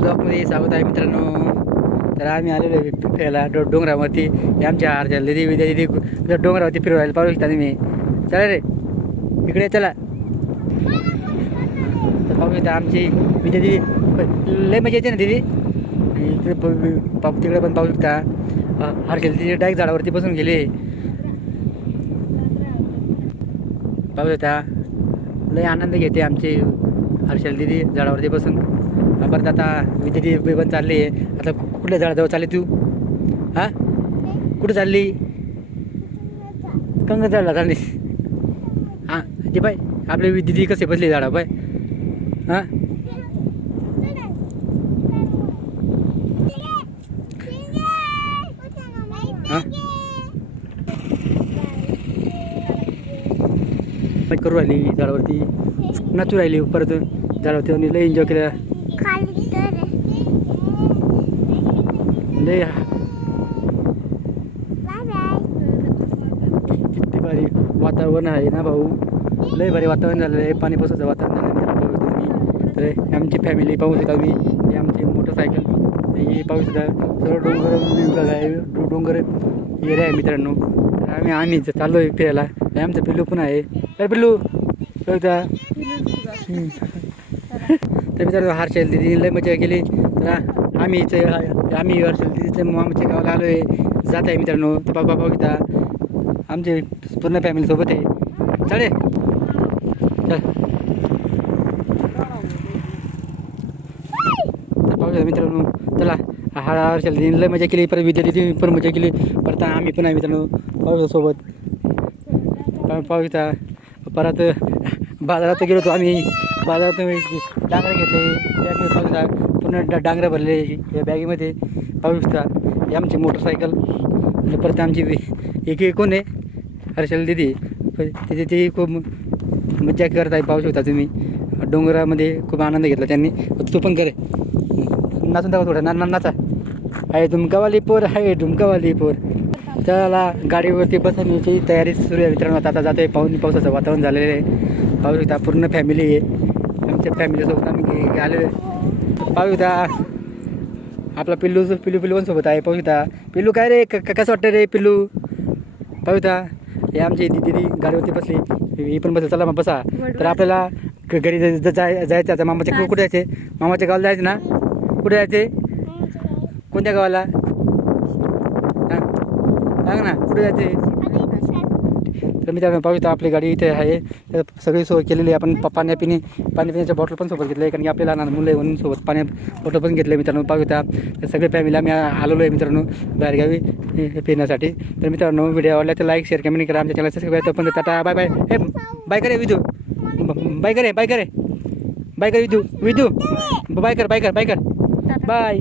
ब्लॉकमध्ये स्वागत आहे मित्रांनो. तर आम्ही आलेलो आहे फिरायला डो डोंगरावरती. आमच्या हारच्या दिदी विद्या दिदी डोंगरावरती फिरवायला पाहू शकता तुम्ही. चला रे. इकडे चला. तर पाहू शकता आमची विद्या दिदी. लय मजा येते ना दिदी? इकडे पाहू तिकडे पण पाहू शकता. हरखेल तिथे डायरेक्ट झाडावरती बसून गेले. पाहू शकता. लय आनंद घेते आमची हर्षल दिदी झाडावरती बसून. परत आता मी तिथे पण चालली आहे. आता कु- कुठल्या झाडाजवळ चालली तू? हा? कुठं चालली? कंग झाडला चालली. हां ते बाय आपले दिदी कसे बसले झाडा बाय हां? करू राहिली झाडावरती. नाचू राहिली परत. झाडावरती आणि लय एन्जॉय केलं. लय किती भारी वातावरण आहे ना भाऊ? लय भारी वातावरण झालेलं आहे. पाणी पावसाचं वातावरण झालं तर आमची फॅमिली पाहू शकता मी ही आमची मोटरसायकल ही पाहू शकता. सर्व डोंगर विभाग आहे. डोंगर एरिया आहे मित्रांनो. तर आम्ही आम्ही चाललो आहे फिरायला. आमचं पिल्लू पण आहे. तर पिल्लू हम्म. तर मित्रांनो हर्षल दिदी लय मजा केली. तर आम्ही इथे आम्ही हर्षल दिदीच्या मामाच्या गावाला आलो आहे जात आहे मित्रांनो तर बाबा पाहू शकता पूर्ण फॅमिलीसोबत आहे. चले चल. पाहू मित्रांनो. चला हा हर्षल दिदीने लय मजा केली. परत विद्या दिदी पण मजा केली. परत आम्ही पण आहे मित्रांनो पाहू सोबत. पाहू परत बाजारात गेलो होतो आम्ही. बाजारात डांगरे घेतले बॅगमध्ये पाहू शकता पूर्ण डा डांगरं भरले या बॅगेमध्ये पाहू शकता ही आमची मोटरसायकल. आणि परत आमची एक एक कोण आहे? हर्षल दिदी. तिथे ती खूप मज्जा करत आहे पाहू शकता तुम्ही. डोंगरामध्ये खूप आनंद घेतला त्यांनी. तू पण करे. नाचून दाखवा थोडं. ना ना- नाचा. आहे डुमकावाली पोर आहे डुमकावाली पोर. त्याला गाडीवरती बसण्याची तयारी सुरू आहे मित्रांनो. आता आता जातोय पाऊन पावसाचं वातावरण झालेलं आहे. पाहू शकता पूर्ण फॅमिली आहे. आमच्या फॅमिलीसोबत आम्ही आहे. पाहू शकता आपला पिल्लू पिल्लू पिल्लू पण सोबत आहे. पाहू शकता पिल्लू काय रे? कसं वाटतं रे पिल्लू? पाहू शकता हे आमची दिदी गाडीवरती बसली. ही पण बसली. चला मग बसा. तर आपल्याला घरी जाय- जाय- जाय- जायचं आता मामाच्या कुठे जायचे मामाच्या गावाला जायचं ना? कुठे जायचे कोणत्या गावाला? हां. सांग ना. कुठे जायचे तर मी पाहू शकता आपली गाडी इथे आहे. सगळी सोय केलेली आहे. आपण पाण्यापिणे पाणी पिण्याच्या बॉटल पण सोबत घेतलं आहे कारण की आपल्याला लहान मुलं म्हणून सोबत पाण्या बॉटल पण घेतलं आहे मित्रांनो. पाहू शकता तर सगळे फॅमिली आम्ही आलेलो आहे मित्रांनो बाहेरगावी फिरण्यासाठी तर मित्रांनो व्हिडिओ आवडला तर लाईक शेअर कमेंट करा. आमच्या चॅनल सबस्क्राईब करा. पण टाटा बाय बाय हे बाय करे विधू बाय करे बाय करे. बाय कर विधू विधू बाय कर बाय कर बाय कर. बाय